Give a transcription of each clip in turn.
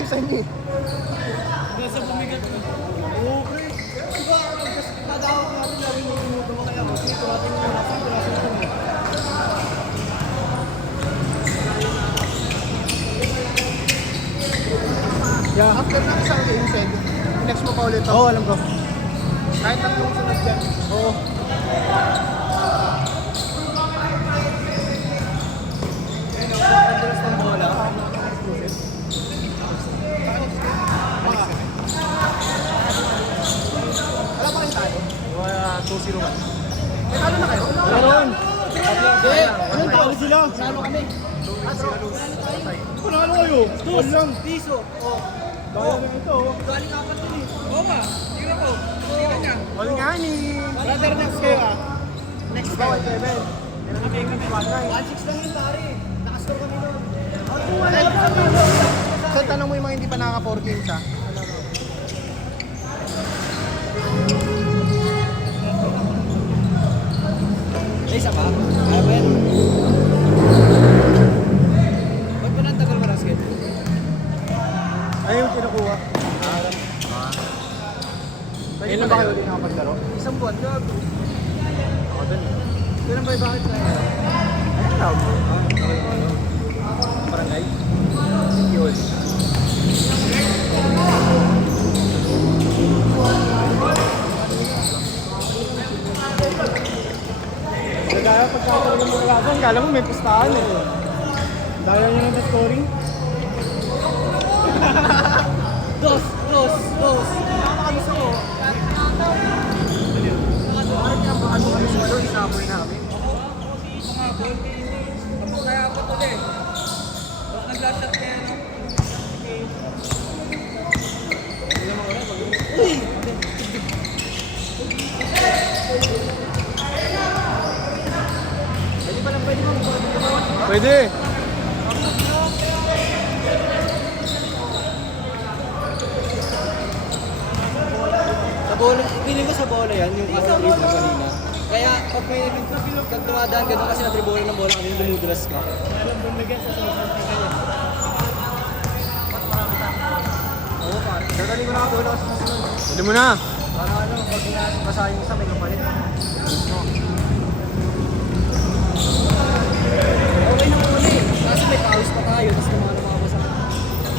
bilisan niyo eh. Hanggang sa bumigat mo. Oo, pre. Diba, kadawag natin lagi may minuto mo kaya kasi ito natin yung nasa ito. Yeah. After ng isang game send, next mo pa ulit to? Oo, alam ko. Kahit tatlong sunod dyan. Oo. Pagdalas ng bola. Wala pa rin tayo? 2-0 Eh, talo na kayo? Meron! Anong talo sila? Nalo kami. Panalo kayo! Walang piso! Dahil na ito. Galing apat yun eh. Oo ba? Tira ko. Tira niya. All nga ni. Brother next kayo ah. Next game. 7. Kami. 1-6 lang yun pare. Nakascore kami nun. So, tanong mo yung mga hindi pa nakaka-4 games ha? Isa pa? Kaya ba yan? Ba't ba nang tagal mo rasket? Ay, yung kinukuha. Pwede Ilan ba ba kayo kayo? din nakapaglaro? Isang buwan ka. Ako dun. Kailan ba yung bakit na yan? Ayun lang. Barangay? Yun. Nagaya pagkakaroon ng mga laban, kala mo may pustahan eh. Dahil nyo ng scoring. Dos! Nakakamiss ko. Ano kami siguro, isaboy namin. Mga goal tapos kaya ako to eh. Tapos nag-last shot kaya no? Uy! Pwede pa lang pwede mo. Pwede! Sa bola, feeling ko sa bola yan, yung dribble kanina. Kaya pag may pag dumadaan ka doon kasi na-dribble ng bola kanina, dumudulas ka. Alam bumigay sa susunod ka kanya. Oo pare. Dadali ko na ako ulo sa susunod. Pwede mo na! Para ano, pag basahin mo sa may kapalit. Okay na muna eh. Kasi may pawis pa tayo, tapos lumabas ako.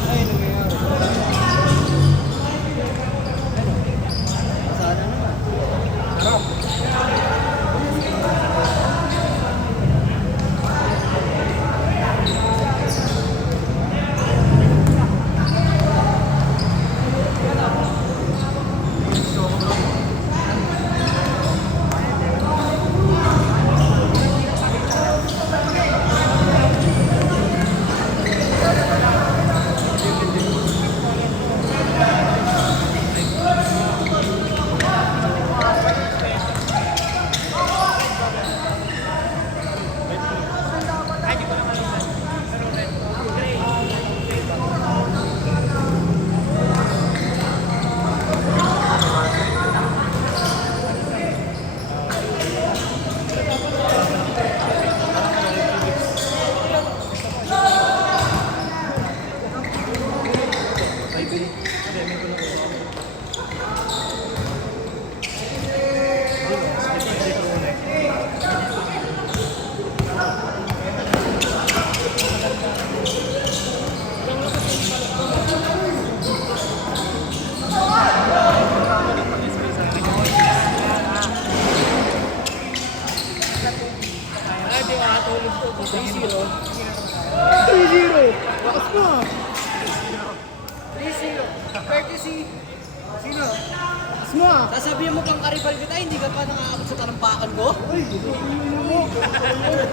Ay, nangyayari. Sana naman. Sarap. Ay, di makatulog to. 3-0. 3-0. Lakas mo ah. 3-0. Courtesy. Sino? Lakas mo ah. Sasabihin mo pang karibal kita, hindi ka pa nakakabot sa talampakan ko? Uy,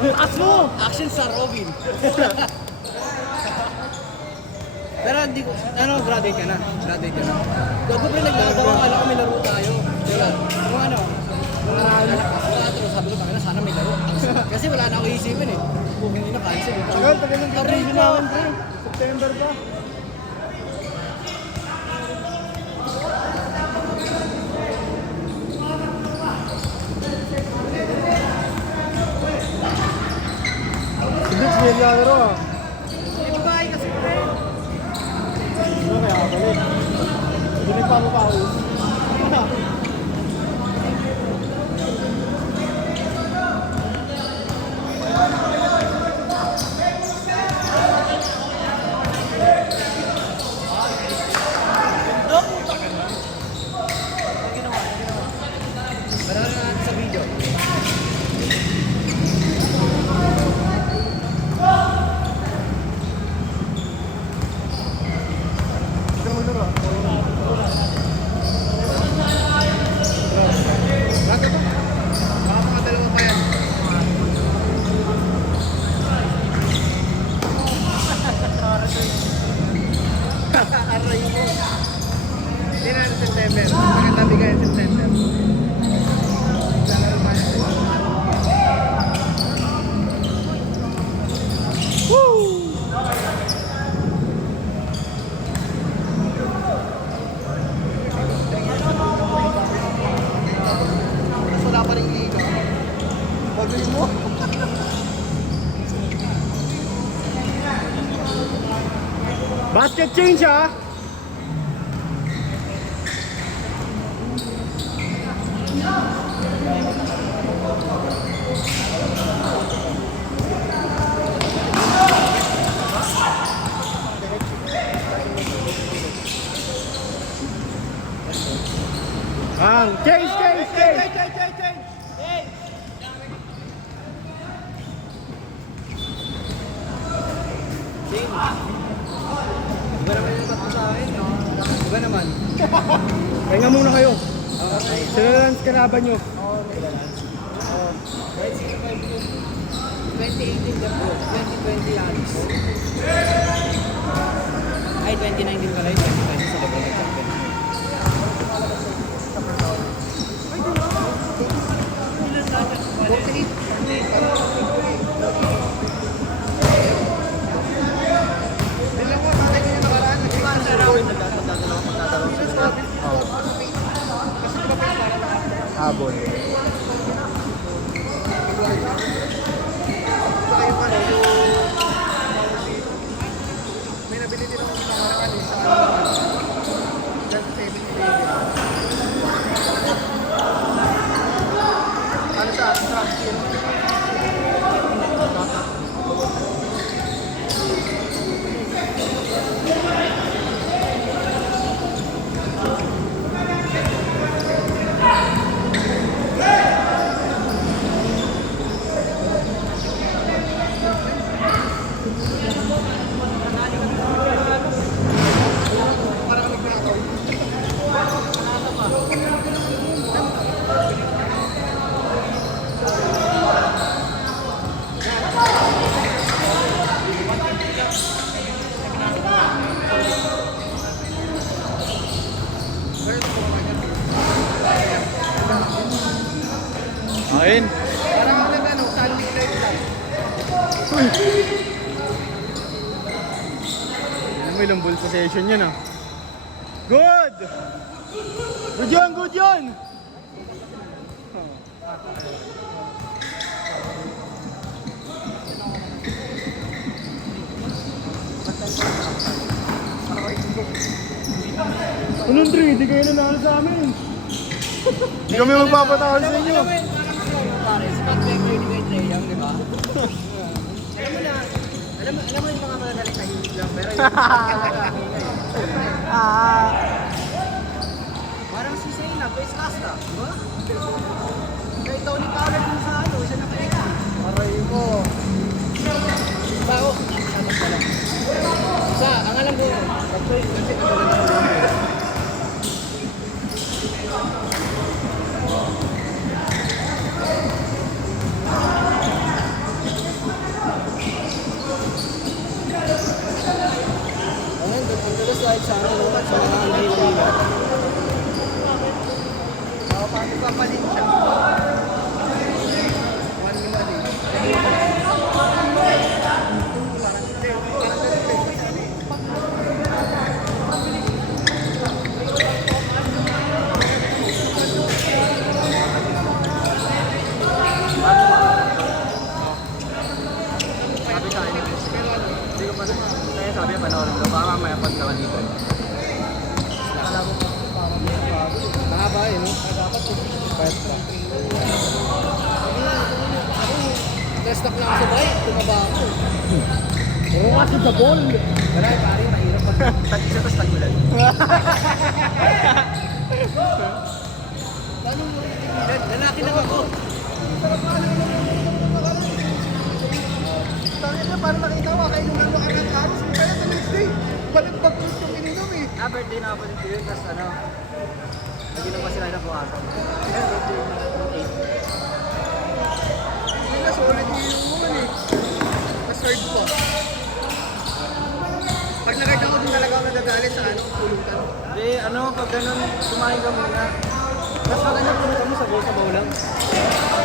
lakas mo. Action sa Robin. Pero hindi ko, graduate ka na. Gago ba naglagawa ka lang, may laro tayo. Wala. Kung ano, sabi ko, "Tangina, sana may laro." Kasi wala na ako iisipin eh. Kung hindi na cancel. Tagal ng Aray ko. ginawan ko. September pa. Hindi, sinilya na rin ah. May babae kasi pre. nagpapapawis. Panoorin na natin sa video. Bakit ito? Baka mga dalawa pa yan. Aray mo. Hindi na September. Maganda bigay ng September. Tapos wala pa rin liga. Pagay mo. Basket change ah! Change! Iba naman yung ba't mo sa akin. Iba naman. Pahinga muna kayo. Okay. Sila lang kanaban nyo. 2018 the pro, 2020 Alice. Ay, 2019 pala yun, 2020 sa Lebron Champions. Habol. May nabili din ako ng nakaraan eh, sa 7-Eleven. Ano sa truck yun? Ayun. Parang ako ano, sandwich life lang. Alam mo ilang ball possession yun ah. Good! Good yun! Good yun! Anong 3? Di kayo nanalo sa amin. Hindi kami magpapatawal sa inyo. Pare, si Pat Becker ni kay Trey Young, di ba? Alam mo yung mga malalalit na hindi lang, pero yung parang si Zayna, face casta, di ba? Kay Tony Fowler yung sa ano, siya nakita. Aray mo. Bao, sabat ka lang. Sa, ang alam mo, kasi ayun, tulos kahit sa ano, sa mga hila-hila. Paano papalit siya? One minute eh. Sabi sa akin, pero ano, hindi ko pa rin. Kaya sabi, panoorin ko, baka mamaya pag nakalito. Nakala ko eh, no? Dapat Pwet ba? test up lang sa bike, tumaba ako. Oo kasi sa ball. Wala, pare, mahirap pag tag-isa tapos tag-ulan. Paano mo rin lalaki lang ako. Tangin na, parang nakita ko, kainunan mo ka ng alis. Kaya the next day, balik bagkus yung ininom eh. Birthday na ako dito yun, tapos ano, naginom pa sila na buwasan. Hindi na, solid yung inuman eh. Na-surge ko. Pag nag-guard ako, din talaga ako nadagalit sa ano, pulutan. Hindi, ano, pag ganun, kumain ka muna. Tapos maganda pulutan mo sa baw lang.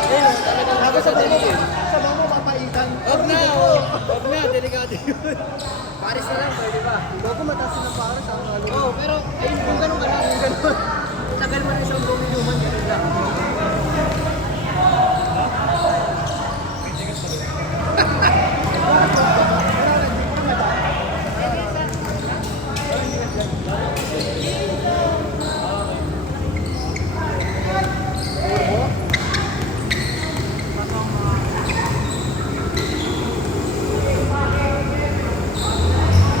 Eh, talagang Tapos sa dali bangko, yun. sa bangko papaitan. Huwag na, delikado yun. Paris na lang, pwede ba? Bago mataas ng pares, ako nalo. Oo, pero ayun, kung ganun ka lang, kung ganun. Tagal mo na isang buong inuman, ganun lang.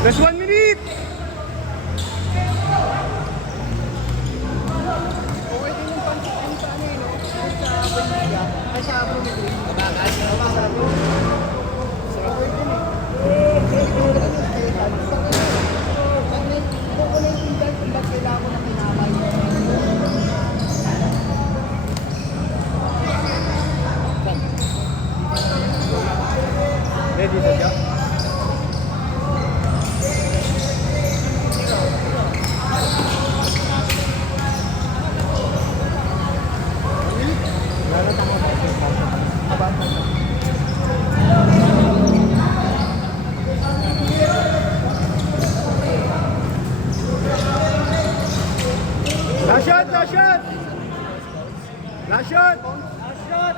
Last 1 minute! Okay din yung pansit yung sa ano eh, no? Yung sa Bendiga, ay sa Brunei. Mabagal. Sarap yun. Sarap yun eh. Kung ko naiintindihan kung ba't kailangan ko na kinamay. Ready na siya? Last shot! Last shot! Last shot! Last shot!